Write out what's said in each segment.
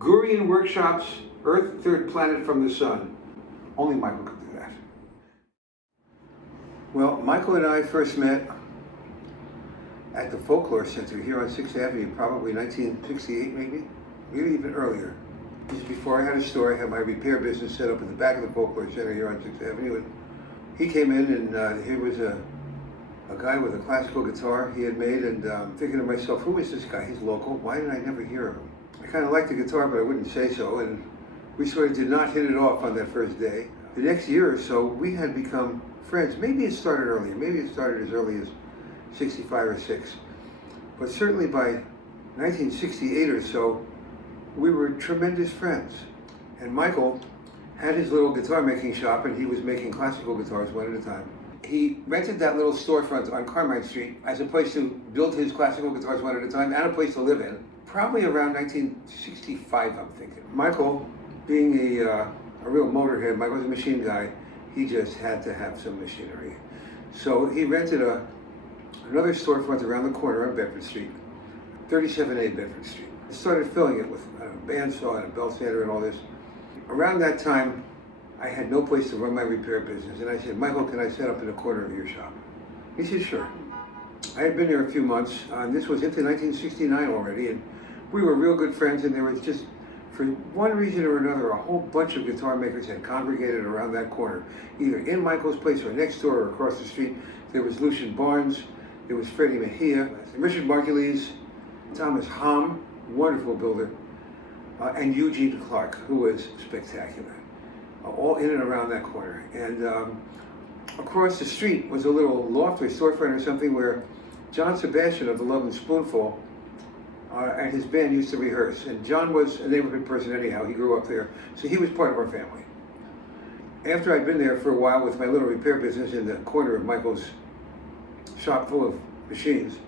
Gurian workshops, Earth, third planet from the sun. Only Michael could do that. Well, Michael and I first met at the Folklore Center here on 6th Avenue, probably 1968 maybe even earlier. This is before I had a store. I had my repair business set up in the back of the Folklore Center here on 6th Avenue. And he came in and here was a guy with a classical guitar he had made, and I'm thinking to myself, who is this guy? He's local. Why did I never hear of him? I kind of liked the guitar, but I wouldn't say so, and we sort of did not hit it off on that first day. The next year or so, we had become friends. Maybe it started earlier. Maybe it started as early as 65 or 6. But certainly by 1968 or so, we were tremendous friends. And Michael had his little guitar making shop, and he was making classical guitars one at a time. He rented that little storefront on Carmine Street as a place to build his classical guitars one at a time and a place to live in. Probably around 1965, I'm thinking. Michael, being a real motorhead, Michael was a machine guy, he just had to have some machinery. So he rented another storefront around the corner on Bedford Street, 37A Bedford Street. He started filling it with a bandsaw and a belt sander and all this. Around that time, I had no place to run my repair business, and I said, Michael, can I set up in a corner of your shop? He said, sure. I had been there a few months, and this was into 1969 already, and we were real good friends, and there was just, for one reason or another, a whole bunch of guitar makers had congregated around that corner, either in Michael's place or next door or across the street. There was Lucian Barnes, there was Freddie Mejia, Richard Margulies, Thomas Hamm, wonderful builder, and Eugene Clark, who was spectacular, all in and around that corner. And across the street was a little loft or storefront or something where John Sebastian of the Love and Spoonful and his band used to rehearse. And John was a neighborhood person anyhow. He grew up there, so he was part of our family. After I'd been there for a while with my little repair business in the corner of Michael's shop full of machines,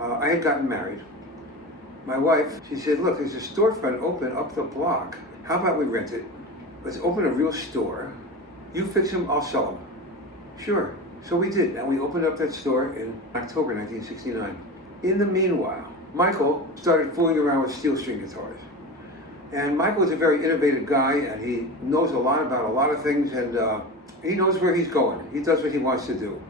I had gotten married. My wife, she said, look, there's a storefront open up the block. How about we rent it? Let's open a real store. You fix them, I'll sell them. Sure. So we did, and we opened up that store in October 1969. In the meanwhile, Michael started fooling around with steel string guitars. And Michael is a very innovative guy, and he knows a lot about a lot of things, and he knows where he's going. He does what he wants to do.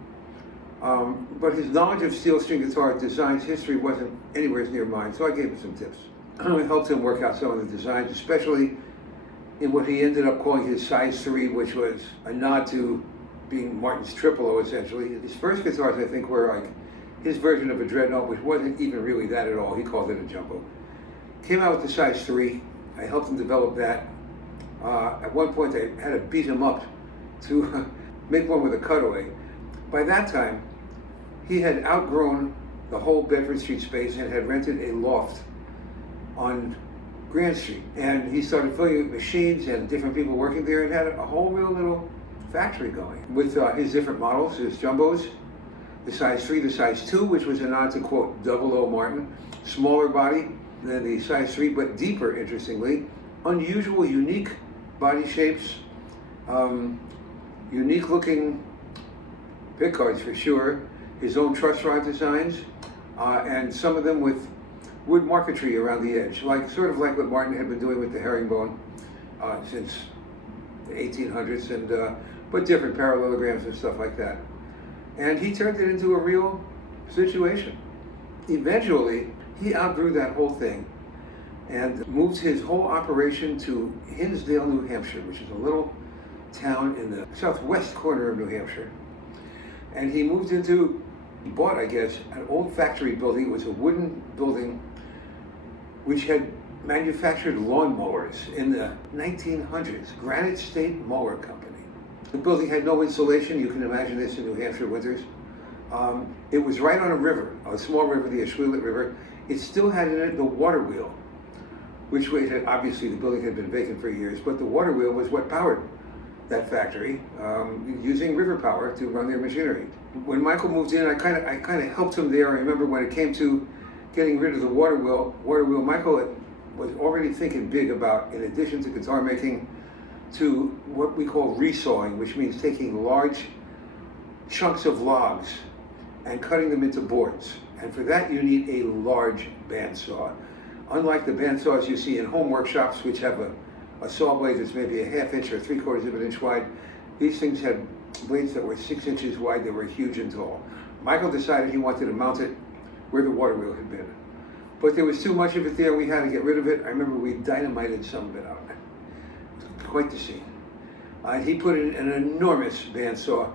But his knowledge of steel string guitar designs history wasn't anywhere near mine, so I gave him some tips. I helped him work out some of the designs, especially in what he ended up calling his size 3, which was a nod to being Martin's Tripolo, essentially. His first guitars, I think, were like his version of a dreadnought, which wasn't even really that at all. He called it a jumbo. Came out with the size 3. I helped him develop that. At one point, I had to beat him up to make one with a cutaway. By that time, he had outgrown the whole Bedford Street space and had rented a loft on Grand Street. And he started filling it with machines and different people working there, and had a whole real little factory going with his different models, his jumbos, the size 3, the size 2, which was a nod to quote 00 Martin, smaller body than the size 3, but deeper, interestingly, unusual, unique body shapes, unique looking pickguards for sure, his own truss rod designs, and some of them with wood marquetry around the edge, sort of like what Martin had been doing with the herringbone since the 1800s, and but different parallelograms and stuff like that. And he turned it into a real situation. Eventually, he outgrew that whole thing and moved his whole operation to Hinsdale, New Hampshire, which is a little town in the southwest corner of New Hampshire. And he bought, I guess, an old factory building. It was a wooden building which had manufactured lawnmowers in the 1900s, Granite State Mower Company. The building had no insulation. You can imagine this in New Hampshire winters. It was right on a river, a small river, the Ashwellet River. It still had in it the water wheel, which obviously the building had been vacant for years, but the water wheel was what powered that factory, using river power to run their machinery. When Michael moved in, I kind of helped him there. I remember when it came to getting rid of the water wheel, Michael was already thinking big about, in addition to guitar making, to what we call resawing, which means taking large chunks of logs and cutting them into boards. And for that, you need a large bandsaw. Unlike the bandsaws you see in home workshops, which have a saw blade that's maybe a half inch or 3/4 of an inch wide, these things had blades that were 6 inches wide. They were huge and tall. Michael decided he wanted to mount it where the water wheel had been. But there was too much of it there. We had to get rid of it. I remember we dynamited some of it out. Quite the scene. He put in an enormous bandsaw,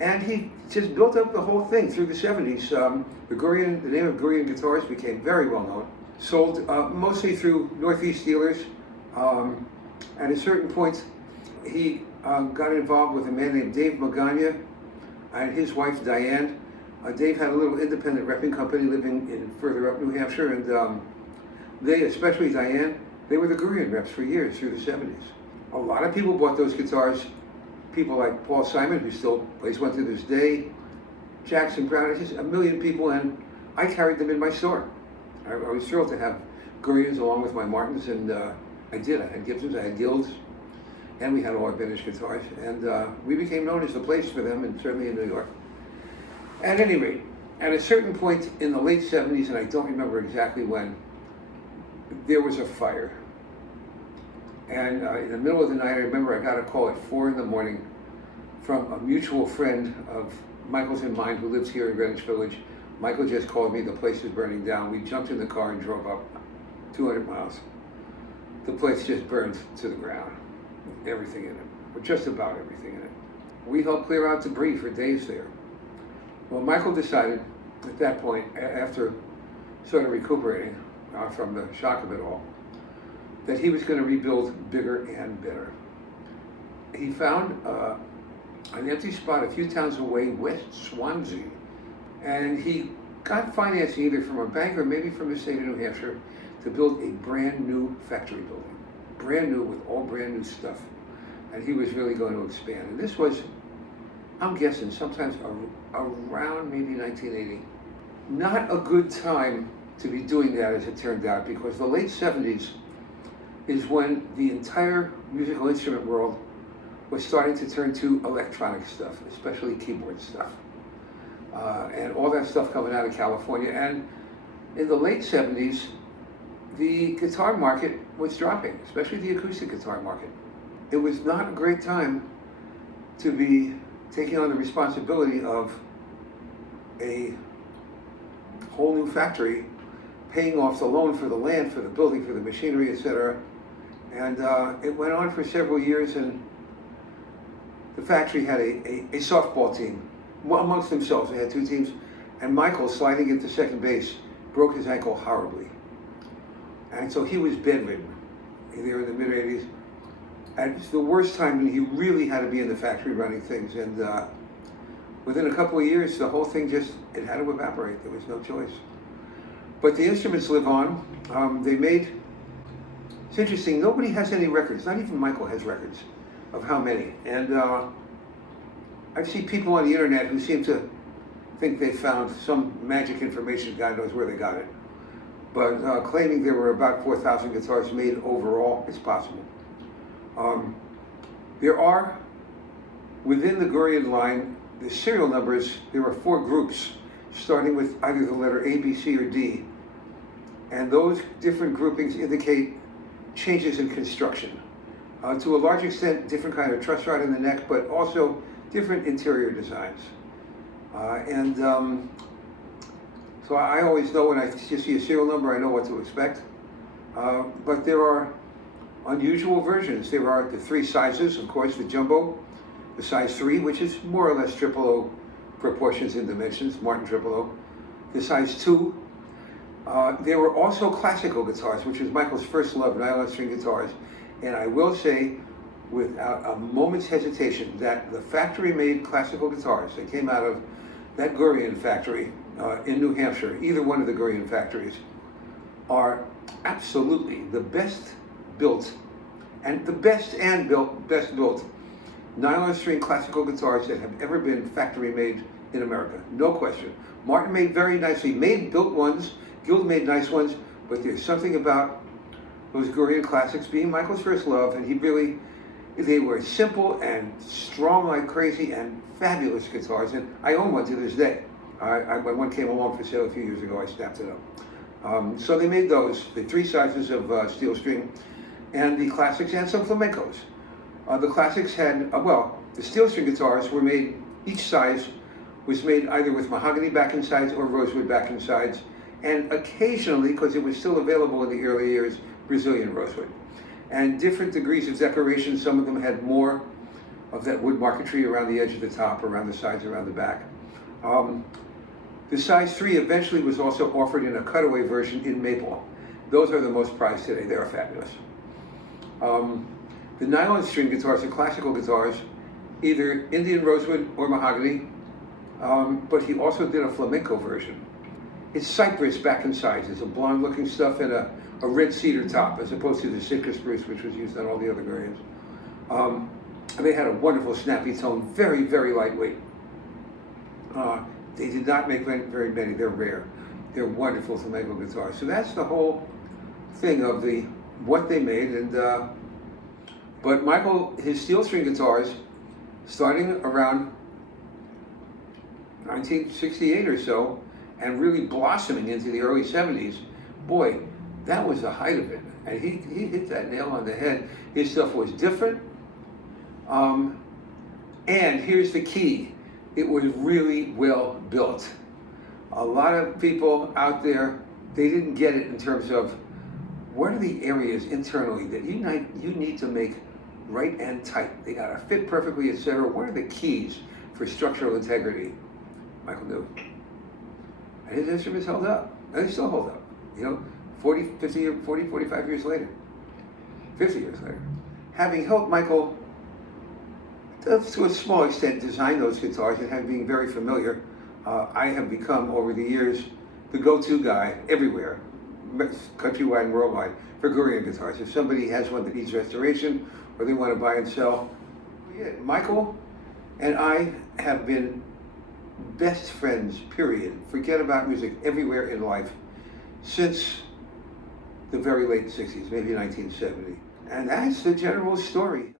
and he just built up the whole thing through the 70s. The name of Gurian Guitars became very well known. Sold mostly through Northeast dealers. At a certain point, he got involved with a man named Dave Magana and his wife Diane. Dave had a little independent repping company living in further up New Hampshire, and they, especially Diane, they were the Gurian reps for years through the 70s. A lot of people bought those guitars. People like Paul Simon, who still plays one to this day, Jackson Brown, just a million people, and I carried them in my store. I was thrilled to have Gurians along with my Martins, and I did. I had Gibsons, I had Guilds, and we had all our vintage guitars, and we became known as the place for them, and certainly in New York. At any rate, at a certain point in the late 70s, and I don't remember exactly when, there was a fire. And in the middle of the night, I remember I got a call at 4 in the morning from a mutual friend of Michael's and mine who lives here in Greenwich Village. Michael just called me, the place is burning down. We jumped in the car and drove up 200 miles. The place just burned to the ground, everything in it, or just about everything in it. We helped clear out debris for days there. Well, Michael decided at that point, after sort of recuperating from the shock of it all, that he was going to rebuild bigger and better. He found an empty spot a few towns away, West Swansea, and he got financing either from a bank or maybe from the state of New Hampshire to build a brand new factory building, brand new with all brand new stuff, and he was really going to expand. And this was, I'm guessing, sometimes around maybe 1980. Not a good time to be doing that, as it turned out, because the late 70s is when the entire musical instrument world was starting to turn to electronic stuff, especially keyboard stuff. And all that stuff coming out of California. And in the late 70s, the guitar market was dropping, especially the acoustic guitar market. It was not a great time to be taking on the responsibility of a whole new factory, paying off the loan for the land, for the building, for the machinery, etc. And it went on for several years, and the factory had a softball team. Amongst themselves, they had two teams, and Michael, sliding into second base, broke his ankle horribly. And so he was bedridden there in the mid-80s. And it's the worst time when he really had to be in the factory running things. And within a couple of years, the whole thing it had to evaporate. There was no choice. But the instruments live on. It's interesting, nobody has any records, not even Michael has records of how many. And I see people on the internet who seem to think they found some magic information, God knows where they got it. But claiming there were about 4,000 guitars made overall, it's possible. There are, within the Gurian line, the serial numbers, there are 4 groups, starting with either the letter A, B, C, or D. And those different groupings indicate changes in construction. To a large extent, different kind of truss rod in the neck, but also different interior designs. So I always know when I just see a serial number, I know what to expect. But there are unusual versions. There are the 3 sizes, of course, the jumbo, the size 3, which is more or less triple O proportions and dimensions, Martin triple O. The size 2. There were also classical guitars, which was Michael's first love, nylon string guitars. And I will say, without a moment's hesitation, that the factory-made classical guitars that came out of that Gurian factory in New Hampshire, either one of the Gurian factories, are absolutely the best built nylon string classical guitars that have ever been factory made in America. No question. Martin made very nicely built ones, Guild made nice ones, but there's something about those Gurian classics being Michael's first love, and they were simple and strong like crazy and fabulous guitars, and I own one to this day. When one came along for sale a few years ago, I snapped it up. So they made those, the three sizes of steel string, and the classics and some flamencos. The classics had, the steel string guitars were made, each size was made either with mahogany backing sides or rosewood backing sides, and occasionally, because it was still available in the early years, Brazilian rosewood. And different degrees of decoration, some of them had more of that wood marquetry around the edge of the top, around the sides, around the back. The size 3 eventually was also offered in a cutaway version in maple. Those are the most prized today. They are fabulous. The nylon string guitars are classical guitars, either Indian rosewood or mahogany, but he also did a flamenco version. It's cypress back and sides. It's a blonde looking stuff and a red cedar top, as opposed to the Sitka spruce, which was used on all the other variants. And they had a wonderful snappy tone, very, very lightweight. They did not make very many. They're rare. They're wonderful flamenco guitars. So that's the whole thing of what they made. And but Michael, his steel string guitars, starting around 1968 or so, and really blossoming into the early 70s, boy, that was the height of it. And he hit that nail on the head. His stuff was different. And here's the key. It was really well built. A lot of people out there, they didn't get it in terms of what are the areas internally that you need to make right and tight. They gotta fit perfectly, etc. What are the keys for structural integrity? Michael knew. And his instruments held up. And they still hold up. 40, 45 years later. 50 years later. Having helped Michael, to a small extent, design those guitars and having been very familiar, I have become, over the years, the go-to guy everywhere, countrywide and worldwide, for Gurian guitars. If somebody has one that needs restoration or they want to buy and sell, Michael and I have been best friends, period. Forget about music, everywhere in life, since the very late 60s, maybe 1970. And that's the general story.